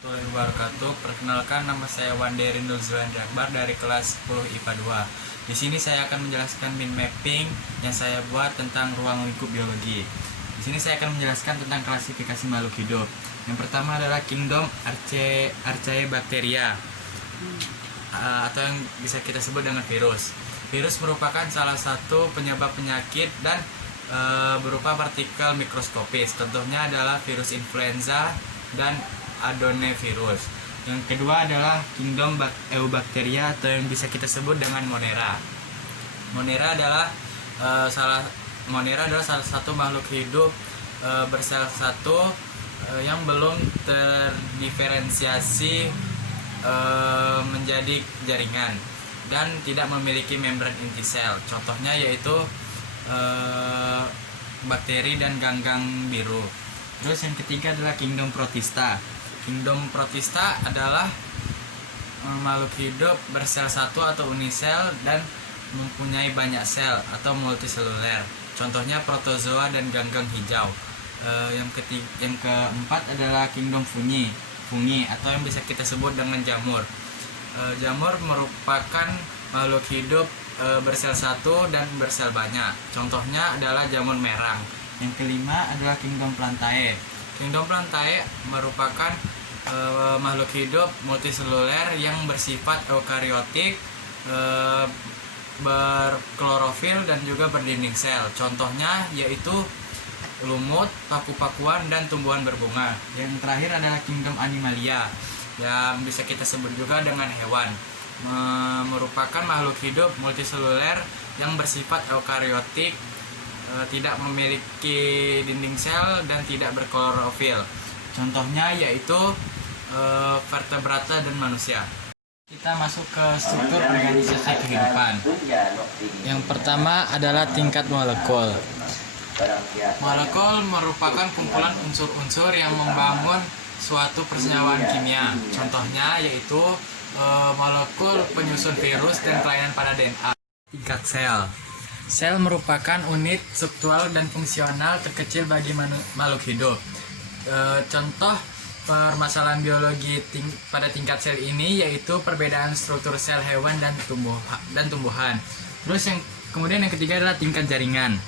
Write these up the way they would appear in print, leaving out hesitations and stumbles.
Warahmatullahi wabarakatuh. Perkenalkan, nama saya Wanderi Nurzulan Akbar dari kelas 10 IPA 2. Di sini saya akan menjelaskan mind mapping yang saya buat tentang ruang lingkup biologi. Di sini saya akan menjelaskan tentang klasifikasi makhluk hidup. Yang pertama adalah Kingdom Archaebacteria atau yang bisa kita sebut dengan virus. Virus merupakan salah satu penyebab penyakit dan berupa partikel mikroskopis. Contohnya adalah virus influenza dan adenovirus. Yang kedua adalah Kingdom Eubacteria atau yang bisa kita sebut dengan Monera. Monera adalah salah satu makhluk hidup bersel satu yang belum terdiferensiasi menjadi jaringan dan tidak memiliki membran inti sel. Contohnya yaitu bakteri dan ganggang biru. Terus yang ketiga adalah Kingdom Protista. Kingdom Protista adalah makhluk hidup bersel satu atau unisel dan mempunyai banyak sel atau multiseluler. Contohnya protozoa dan ganggang hijau. Yang keempat adalah Kingdom Fungi atau yang bisa kita sebut dengan jamur. Jamur merupakan makhluk hidup bersel satu dan bersel banyak. Contohnya adalah jamur merang. Yang kelima adalah Kingdom Plantae. Kingdom Plantae merupakan makhluk hidup multiseluler yang bersifat eukariotik, berklorofil dan juga berdinding sel. Contohnya yaitu lumut, paku-pakuan dan tumbuhan berbunga. Yang terakhir adalah Kingdom Animalia yang bisa kita sebut juga dengan hewan. Merupakan makhluk hidup multiseluler yang bersifat eukariotik, tidak memiliki dinding sel dan tidak berklorofil. Contohnya yaitu vertebrata dan manusia. Kita masuk ke struktur organisasi kehidupan. Yang pertama adalah tingkat molekul. Molekul merupakan kumpulan unsur-unsur yang membangun suatu persenyawaan kimia. Contohnya yaitu molekul penyusun virus dan kelainan pada DNA. Tingkat sel. Sel merupakan unit struktural dan fungsional terkecil bagi makhluk hidup. Contoh permasalahan biologi pada tingkat sel ini yaitu perbedaan struktur sel hewan dan tumbuhan. Terus kemudian yang ketiga adalah tingkat jaringan.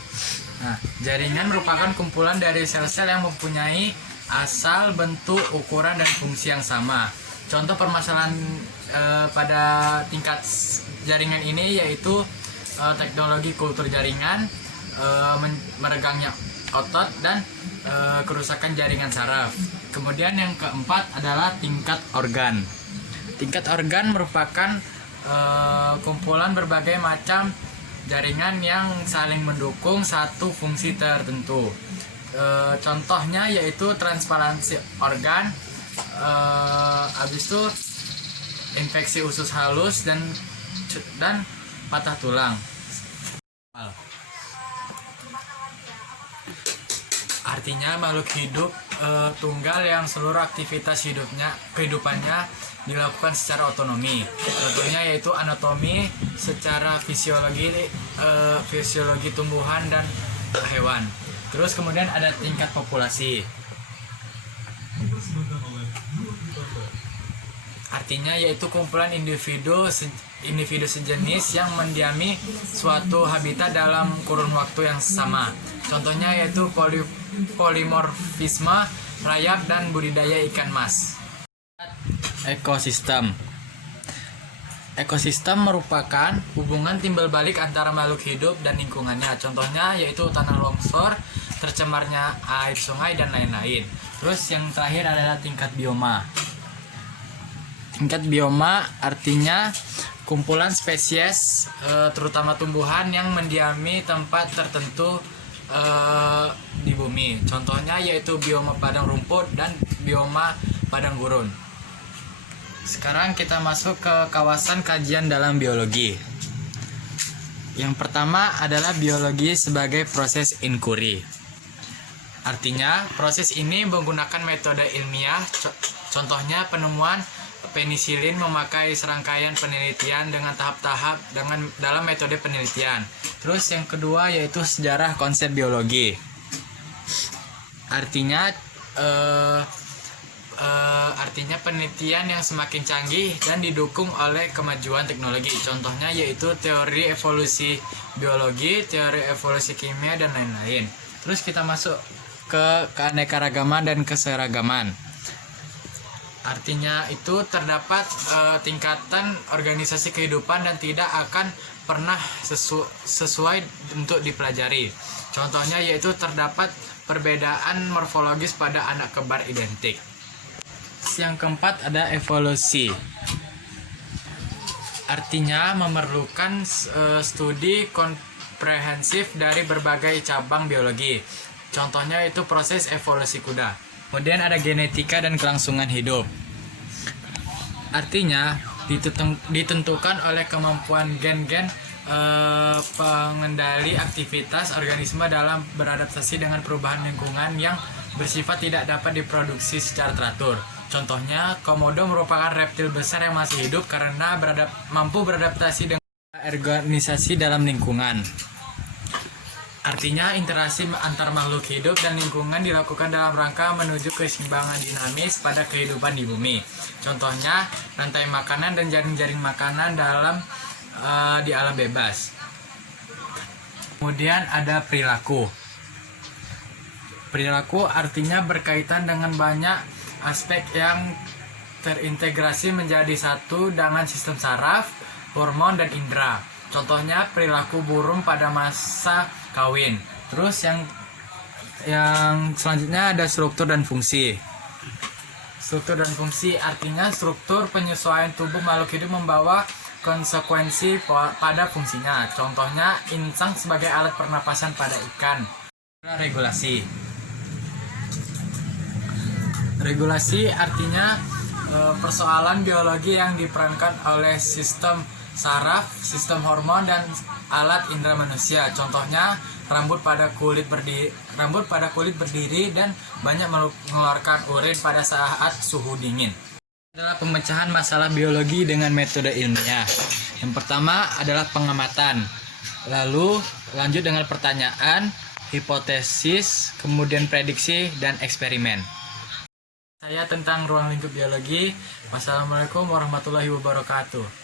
Nah, jaringan merupakan kumpulan dari sel-sel yang mempunyai asal, bentuk, ukuran, dan fungsi yang sama. Contoh permasalahan pada tingkat jaringan ini yaitu teknologi kultur jaringan, meregangnya otot, dan kerusakan jaringan saraf. Kemudian yang keempat adalah tingkat organ. Tingkat organ merupakan kumpulan berbagai macam jaringan yang saling mendukung satu fungsi tertentu. Contohnya yaitu transparansi organ, habis itu infeksi usus halus dan patah tulang. Artinya makhluk hidup tunggal yang seluruh aktivitas kehidupannya dilakukan secara otonomi. Contohnya yaitu anatomi secara fisiologi tumbuhan dan hewan. Terus kemudian ada tingkat populasi. Artinya yaitu kumpulan individu sejenis yang mendiami suatu habitat dalam kurun waktu yang sama. Contohnya yaitu polimorfisme, rayap, dan budidaya ikan mas. Ekosistem. Ekosistem merupakan hubungan timbal balik antara makhluk hidup dan lingkungannya. Contohnya yaitu tanah longsor, tercemarnya air sungai, dan lain-lain. Terus yang terakhir adalah tingkat bioma. Tingkat bioma artinya kumpulan spesies terutama tumbuhan yang mendiami tempat tertentu di bumi. Contohnya yaitu bioma padang rumput dan bioma padang gurun. Sekarang kita masuk ke kawasan kajian dalam biologi. Yang pertama adalah biologi sebagai proses inquiry. Artinya proses ini menggunakan metode ilmiah. Contohnya penemuan penisilin memakai serangkaian penelitian dengan tahap-tahap dalam metode penelitian. Terus yang kedua yaitu sejarah konsep biologi. Artinya artinya penelitian yang semakin canggih dan didukung oleh kemajuan teknologi. Contohnya yaitu teori evolusi biologi, teori evolusi kimia, dan lain-lain. Terus kita masuk ke keanekaragaman dan keseragaman. Artinya itu terdapat tingkatan organisasi kehidupan dan tidak akan pernah sesuai untuk dipelajari. Contohnya yaitu terdapat perbedaan morfologis pada anak kembar identik. Yang keempat ada evolusi. Artinya memerlukan studi komprehensif dari berbagai cabang biologi. Contohnya itu proses evolusi kuda. Kemudian ada genetika dan kelangsungan hidup. Artinya ditentukan oleh kemampuan gen-gen pengendali aktivitas organisme dalam beradaptasi dengan perubahan lingkungan yang bersifat tidak dapat diproduksi secara teratur. Contohnya, komodo merupakan reptil besar yang masih hidup karena mampu beradaptasi dengan organisasi dalam lingkungan. Artinya, interaksi antar makhluk hidup dan lingkungan dilakukan dalam rangka menuju keseimbangan dinamis pada kehidupan di bumi. Contohnya, rantai makanan dan jaring-jaring makanan di alam bebas. Kemudian ada perilaku. Perilaku artinya berkaitan dengan banyak aspek yang terintegrasi menjadi satu dengan sistem saraf, hormon, dan indera. Contohnya perilaku burung pada masa kawin. Terus yang selanjutnya ada struktur dan fungsi. Struktur dan fungsi artinya struktur penyesuaian tubuh makhluk hidup membawa konsekuensi pada fungsinya. Contohnya insang sebagai alat pernapasan pada ikan. Regulasi. Regulasi artinya persoalan biologi yang diperankan oleh sistem saraf, sistem hormon, dan alat indera manusia. Contohnya rambut pada kulit berdiri dan banyak mengeluarkan urin pada saat suhu dingin. Adalah pemecahan masalah biologi dengan metode ilmiah. Yang pertama adalah pengamatan. Lalu lanjut dengan pertanyaan, hipotesis, kemudian prediksi, dan eksperimen. Saya tentang ruang lingkup biologi. Wassalamualaikum warahmatullahi wabarakatuh.